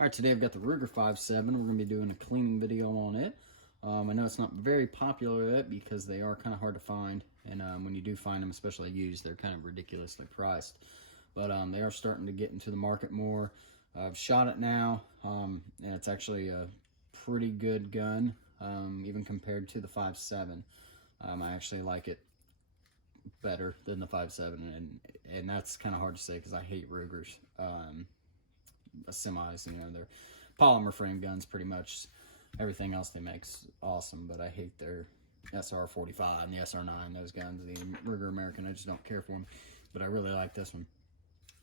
All right, today I've got the Ruger 5.7. We're going to be doing a cleaning video on it. I know it's not very popular yet because they are kind of hard to find. And when you do find them, especially used, they're kind of ridiculously priced. But they are starting to get into the market more. I've shot it now, and it's actually a pretty good gun, even compared to the 5.7. I actually like it better than the 5.7, and that's kind of hard to say because I hate Rugers. Semis, you know, they're polymer frame guns pretty much. Everything else they make's awesome, but I hate their SR45 and the SR9, those guns. The Ruger American, I just don't care for them, but I really like this one.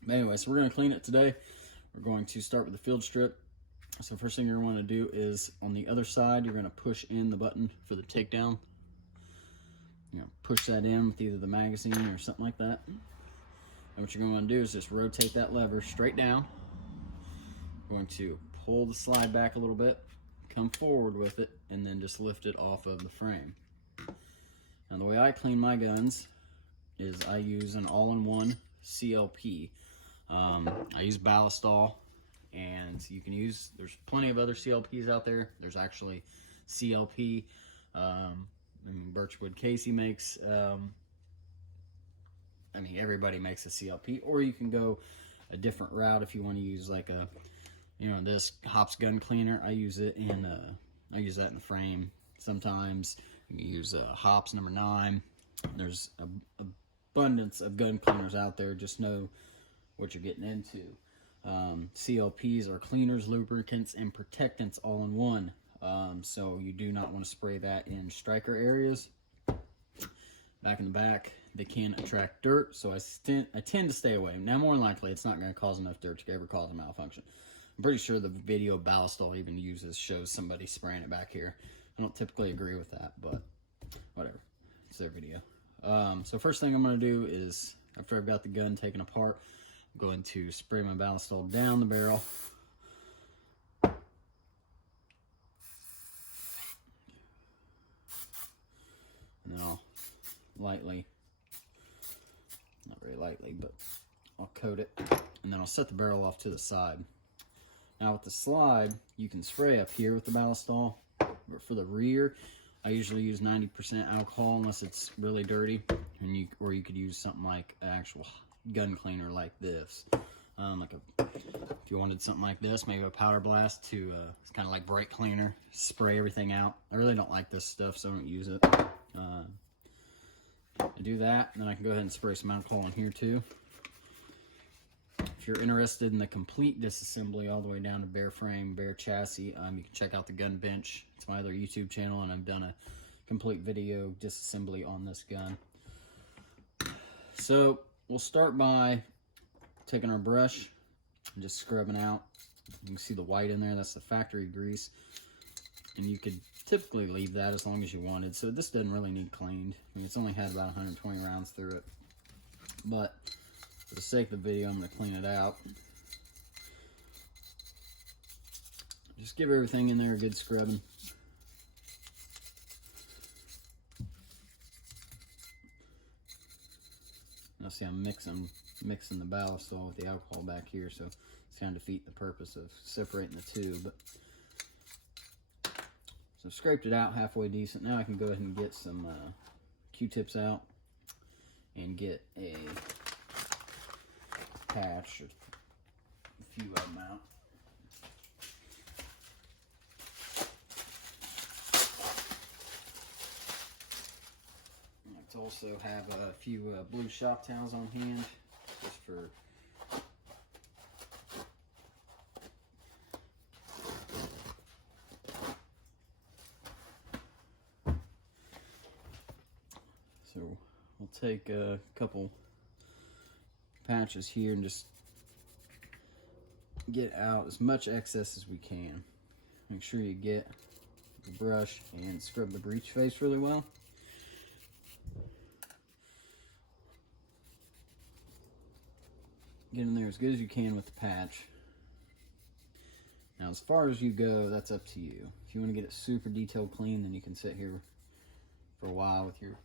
But anyway, so we're going to clean it today. We're going to start with the field strip. So first thing you're going to want to do is on the other side, you're going to push in the button for the takedown. You know, push that in with either the magazine or something like that. And what you're going to do is just rotate that lever straight down. Going to pull the slide back a little bit, come forward with it, and then just lift it off of the frame. Now the way I clean my guns is I use an all-in-one CLP. I use Ballistol, and you can use, there's plenty of other CLPs out there. There's actually CLP, Birchwood Casey makes, everybody makes a CLP, or you can go a different route if you want to use like a, you know, this Hops gun cleaner. I use it in I use that in the frame. Sometimes you can use Hops number 9. There's an abundance of gun cleaners out there. Just know what you're getting into. CLPs are cleaners, lubricants, and protectants all in one. So you do not want to spray that in striker areas. Back in the back, they can attract dirt, so I tend to stay away. Now, more than likely, it's not going to cause enough dirt to ever cause a malfunction. I'm pretty sure the video Ballistol even shows somebody spraying it back here. I don't typically agree with that, but whatever. It's their video. So first thing I'm going to do is, after I've got the gun taken apart, I'm going to spray my Ballistol down the barrel. And then I'll lightly, not very lightly, but I'll coat it, and then I'll set the barrel off to the side. Now with the slide, you can spray up here with the Ballistol, but for the rear, I usually use 90% alcohol unless it's really dirty, and or you could use something like an actual gun cleaner like this. If you wanted something like this, maybe a powder blast to, it's kind of like brake cleaner, spray everything out. I really don't like this stuff, so I don't use it. I do that, and then I can go ahead and spray some alcohol in here too. If you're interested in the complete disassembly all the way down to bare frame, bare chassis, you can check out the Gun Bench. It's my other YouTube channel, and I've done a complete video disassembly on this gun. So we'll start by taking our brush and just scrubbing out. You can see the white in there, that's the factory grease. And you could typically leave that as long as you wanted. So this doesn't really need cleaned. It's only had about 120 rounds through it. But for the sake of the video, I'm going to clean it out. Just give everything in there a good scrubbing. Now see, I'm mixing the Ballistol with the alcohol back here, so it's kind of defeating the purpose of separating the two. But so I've scraped it out halfway decent. Now I can go ahead and get some Q-tips out and get a patch, or a few of them out. I like to also have a few blue shop towels on hand, just for so we'll take a couple patches here and just get out as much excess as we can. Make sure you get the brush and scrub the breech face really well. Get in there as good as you can with the patch. Now as far as you go, that's up to you. If you want to get it super detailed clean, then you can sit here for a while with your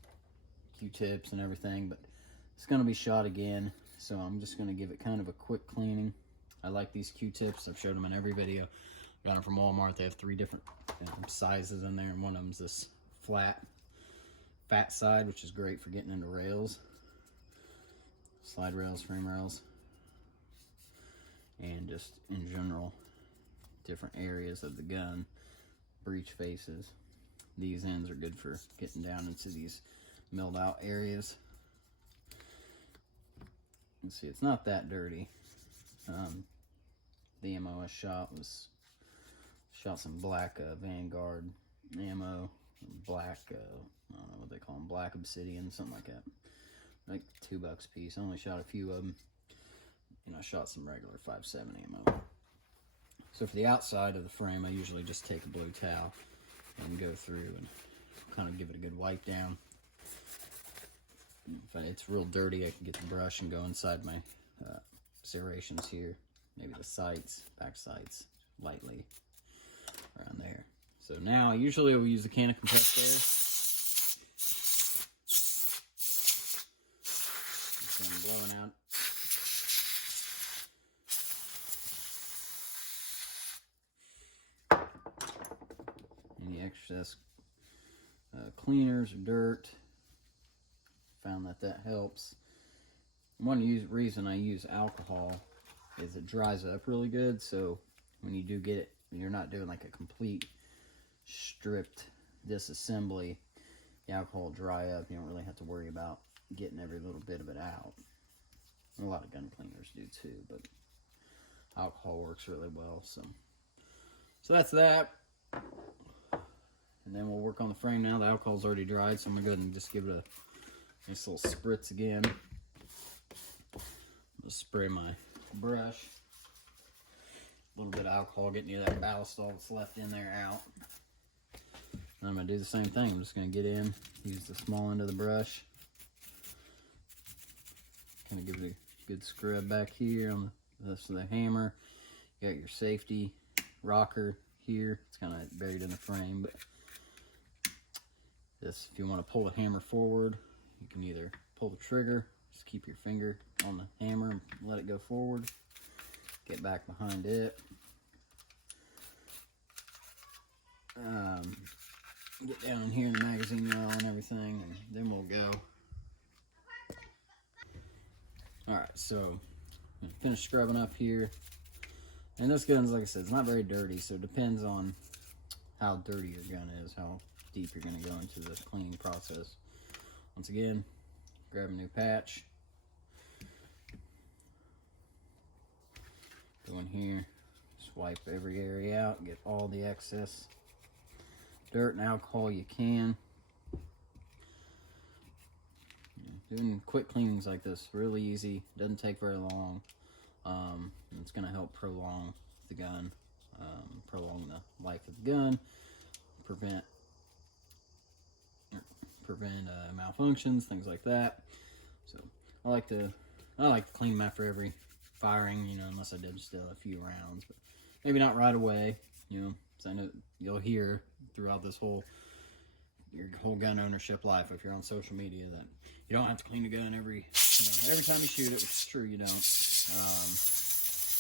Q-tips and everything, but it's going to be shot again, so I'm just going to give it kind of a quick cleaning. I like these Q-tips. I've showed them in every video. Got them from Walmart. They have 3 different sizes in there, and one of them's this fat side, which is great for getting into rails, slide rails, frame rails, and just in general different areas of the gun, breech faces. These ends are good for getting down into these milled out areas. You can see it's not that dirty. The ammo I shot some black Vanguard ammo, black, I don't know what they call them, black obsidian, something like that. Like $2 a piece. I only shot a few of them. I shot some regular 5.7 ammo. So for the outside of the frame, I usually just take a blue towel and go through and kind of give it a good wipe down. If it's real dirty, I can get the brush and go inside my serrations here. Maybe the sights, back sights, lightly around there. So now, usually we'll use a can of compressed air. Just kind of blowing out. Any excess cleaners or dirt. Found that helps. One reason I use alcohol is it dries up really good, so when you do get it, you're not doing like a complete stripped disassembly. The alcohol will dry up. You don't really have to worry about getting every little bit of it out. A lot of gun cleaners do too, but alcohol works really well. So that's that. And then we'll work on the frame now. The alcohol's already dried, so I'm gonna go ahead and just give it a nice little spritz again. Just spray my brush. A little bit of alcohol, getting you that ballast all that's left in there out. And I'm going to do the same thing. I'm just going to get in, use the small end of the brush. Kind of give it a good scrub back here on the rest of the hammer. You got your safety rocker here. It's kind of buried in the frame, but this, if you want to pull the hammer forward, you can either pull the trigger, just keep your finger on the hammer and let it go forward. Get back behind it. Get down here in the magazine well and everything, and then we'll go. Alright, so I'm gonna finish scrubbing up here. And this gun's, like I said, it's not very dirty, so it depends on how dirty your gun is, how deep you're gonna go into the cleaning process. Once again, grab a new patch. Go in here, swipe every area out, get all the excess dirt and alcohol you can. Doing quick cleanings like this, really easy, doesn't take very long. It's going to help prolong the gun, prolong the life of the gun, prevent malfunctions, things like that. So I like to clean them after every firing, unless I did still a few rounds, but maybe not right away, so I know you'll hear throughout this your whole gun ownership life, if you're on social media, that you don't have to clean the gun every time you shoot it, which is true, you don't.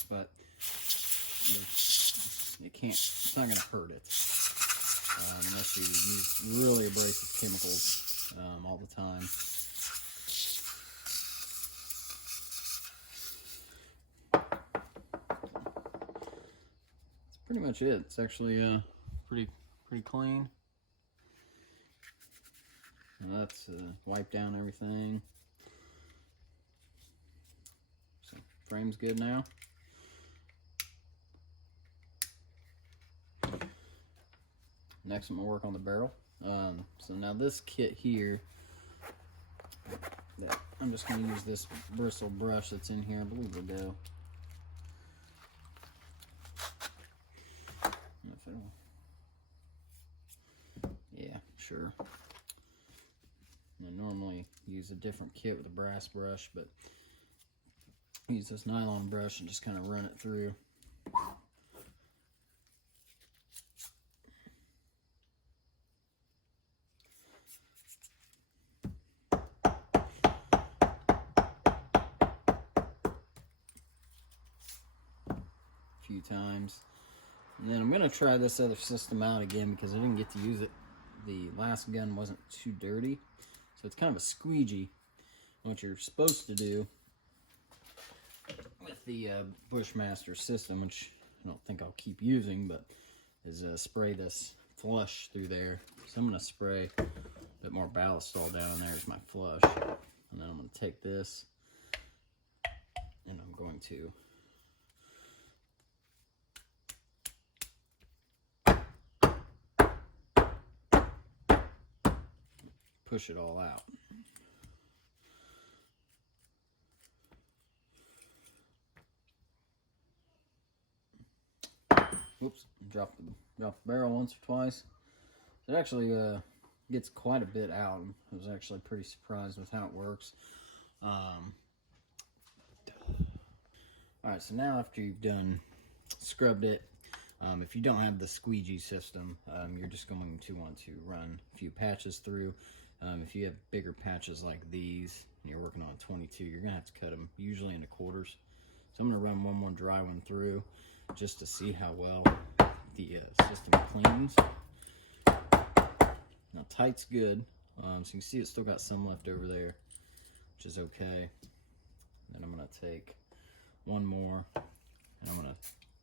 But it's not going to hurt it unless you use really abrasive chemicals all the time. That's pretty much it. It's actually pretty clean. And that's wiped down everything. So frame's good now. Next I'm going to work on the barrel. So now this kit here, I'm just going to use this bristle brush that's in here. I believe it'll go. Yeah, sure. I normally use a different kit with a brass brush, but use this nylon brush and just kind of run it through. few times. And then I'm going to try this other system out again because I didn't get to use it. The last gun wasn't too dirty, so it's kind of a squeegee. What you're supposed to do with the Bushmaster system, which I don't think I'll keep using, but is spray this flush through there. So I'm going to spray a bit more ballast all down there as my flush. And then I'm going to take this and I'm going to push it all out. Oops, dropped the barrel once or twice. It actually gets quite a bit out. I was actually pretty surprised with how it works. Alright, so now after you've done scrubbed it, if you don't have the squeegee system, you're just going to want to run a few patches through. If you have bigger patches like these, and you're working on a 22, you're going to have to cut them usually into quarters. So I'm going to run one more dry one through just to see how well the system cleans. Now tight's good, so you can see it's still got some left over there, which is okay. Then I'm going to take one more, and I'm going to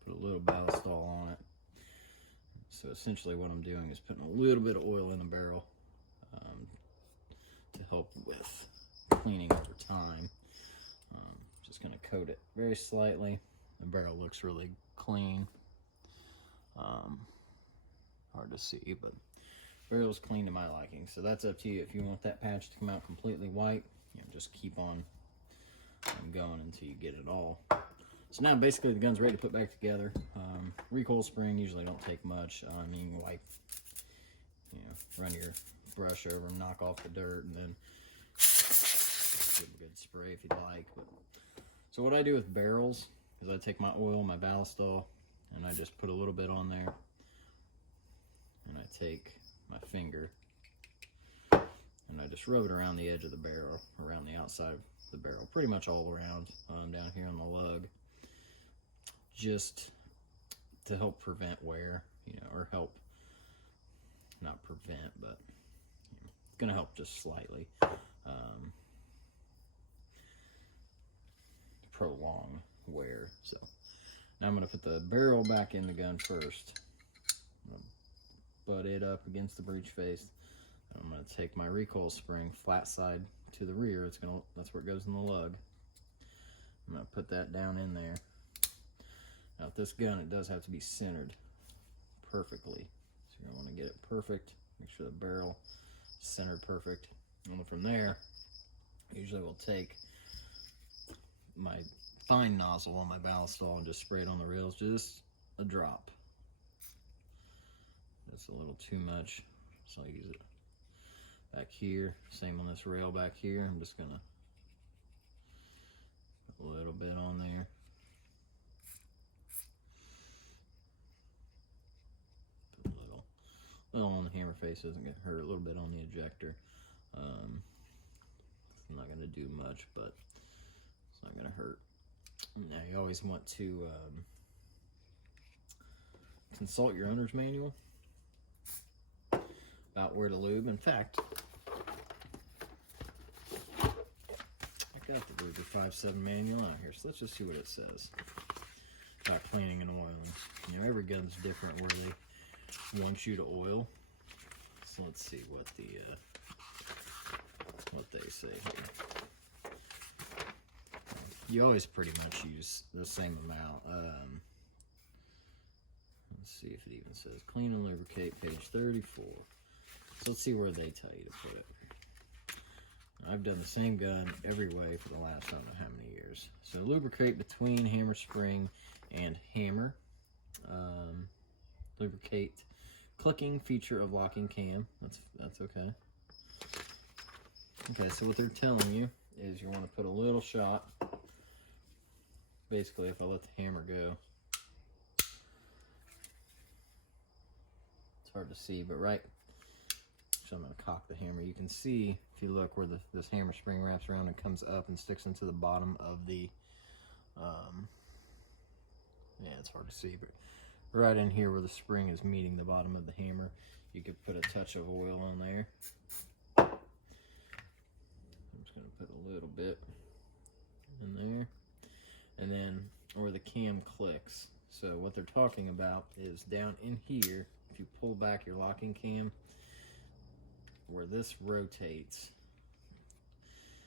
put a little ballast all on it. So essentially what I'm doing is putting a little bit of oil in the barrel to help with cleaning over time. Just going to coat it very slightly. The barrel looks really clean. Hard to see, but barrel's clean to my liking. So that's up to you. If you want that patch to come out completely white, just keep on going until you get it all. So now basically the gun's ready to put back together. Recoil spring usually don't take much. I mean, wipe, run your brush over and knock off the dirt, and then give a good spray if you'd like. But so what I do with barrels is I take my oil, my ballastol, and I just put a little bit on there, and I take my finger and I just rub it around the edge of the barrel, around the outside of the barrel, pretty much all around down here on the lug, just to help prevent wear, or help, not prevent, but it's gonna help just slightly prolong wear. So now I'm gonna put the barrel back in the gun first. I'm gonna butt it up against the breech face. I'm gonna take my recoil spring flat side to the rear. That's where it goes in the lug. I'm gonna put that down in there. Now with this gun, it does have to be centered perfectly. So you're gonna want to get it perfect. Make sure the barrel is centered perfect. And then from there, usually we'll take my fine nozzle on my ballastol and just spray it on the rails, just a drop. Just a little too much, so I use it back here. Same on this rail back here. I'm just gonna put a little bit on there. Put a little on the hammer face, doesn't get hurt. A little bit on the ejector. It's not gonna do much, but it's not gonna hurt. Now you always want to consult your owner's manual about where to lube. In fact, I got the Ruger 5.7 manual out here, so let's just see what it says about cleaning and oiling. Every gun's different where they want you to oil. So let's see what they say here. You always pretty much use the same amount. Let's see if it even says clean and lubricate, page 34. So let's see where they tell you to put it. I've done the same gun every way for the last I don't know how many years. So lubricate between hammer spring and hammer. Lubricate clicking feature of locking cam. That's okay. Okay, so what they're telling you is you want to put a little shot. Basically, if I let the hammer go, it's hard to see, but right. So I'm going to cock the hammer. You can see, if you look, where this hammer spring wraps around and comes up and sticks into the bottom of the yeah, it's hard to see, but right in here where the spring is meeting the bottom of the hammer, you could put a touch of oil on there. I'm just going to put a little bit in there. And then where the cam clicks. So what they're talking about is down in here, if you pull back your locking cam, where this rotates,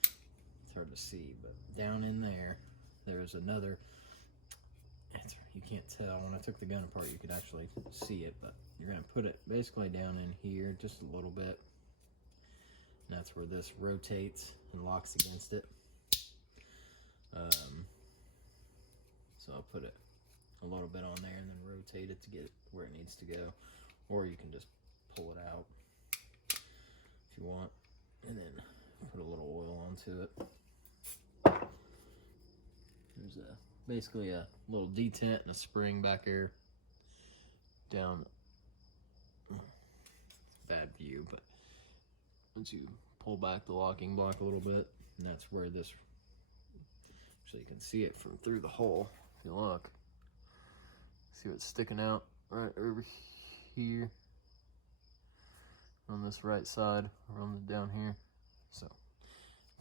it's hard to see, but down in there, there's another, you can't tell. When I took the gun apart, you could actually see it, but you're going to put it basically down in here just a little bit. And that's where this rotates and locks against it. So I'll put it a little bit on there and then rotate it to get it where it needs to go. Or you can just pull it out if you want, and then put a little oil onto it. There's basically a little detent and a spring back here down. Bad view, but once you pull back the locking block a little bit, and that's where this, so you can see it from through the hole. If you look, see what's sticking out right over here on this right side, around down here. So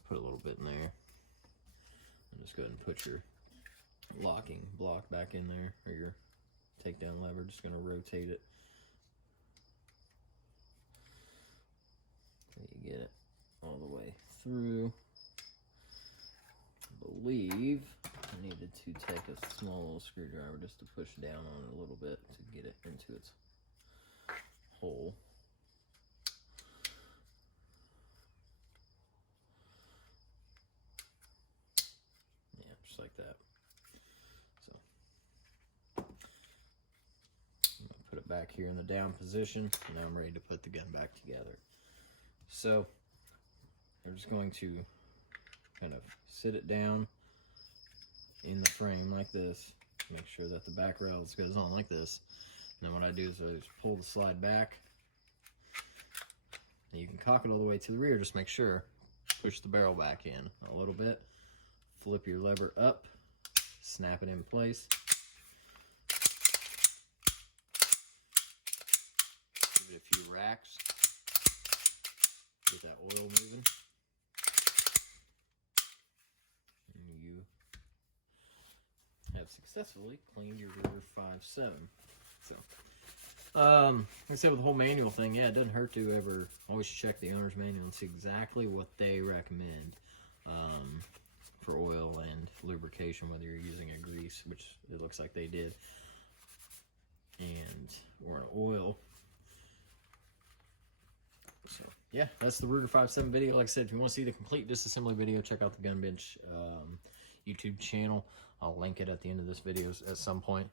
put a little bit in there, and just go ahead and put your locking block back in there, or your takedown lever. Just going to rotate it so you get it all the way through. I believe I needed to take a small little screwdriver just to push down on it a little bit to get it into its hole. Yeah, just like that. So I'm gonna put it back here in the down position. Now I'm ready to put the gun back together. So we're just going to kind of sit it down in the frame like this. Make sure that the back rails goes on like this. And then what I do is I just pull the slide back. And you can cock it all the way to the rear. Just make sure. Push the barrel back in a little bit. Flip your lever up. Snap it in place. Give it a few racks. Get that oil moving. And you have successfully cleaned your Ruger 5.7. So, like I said with the whole manual thing, yeah, it doesn't hurt to ever always check the owner's manual and see exactly what they recommend for oil and lubrication, whether you're using a grease, which it looks like they did, and or an oil. So yeah, that's the Ruger 5.7 video. Like I said, if you want to see the complete disassembly video, check out the Gun Bench YouTube channel. I'll link it at the end of this video at some point,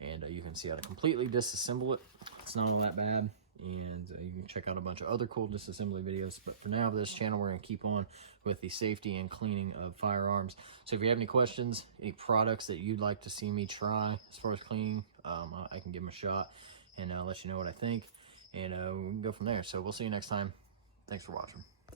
and you can see how to completely disassemble it. It's not all that bad, and you can check out a bunch of other cool disassembly videos. But for now, this channel, we're going to keep on with the safety and cleaning of firearms. So if you have any questions, any products that you'd like to see me try as far as cleaning, I can give them a shot and let you know what I think, and we can go from there. So we'll see you next time. Thanks for watching.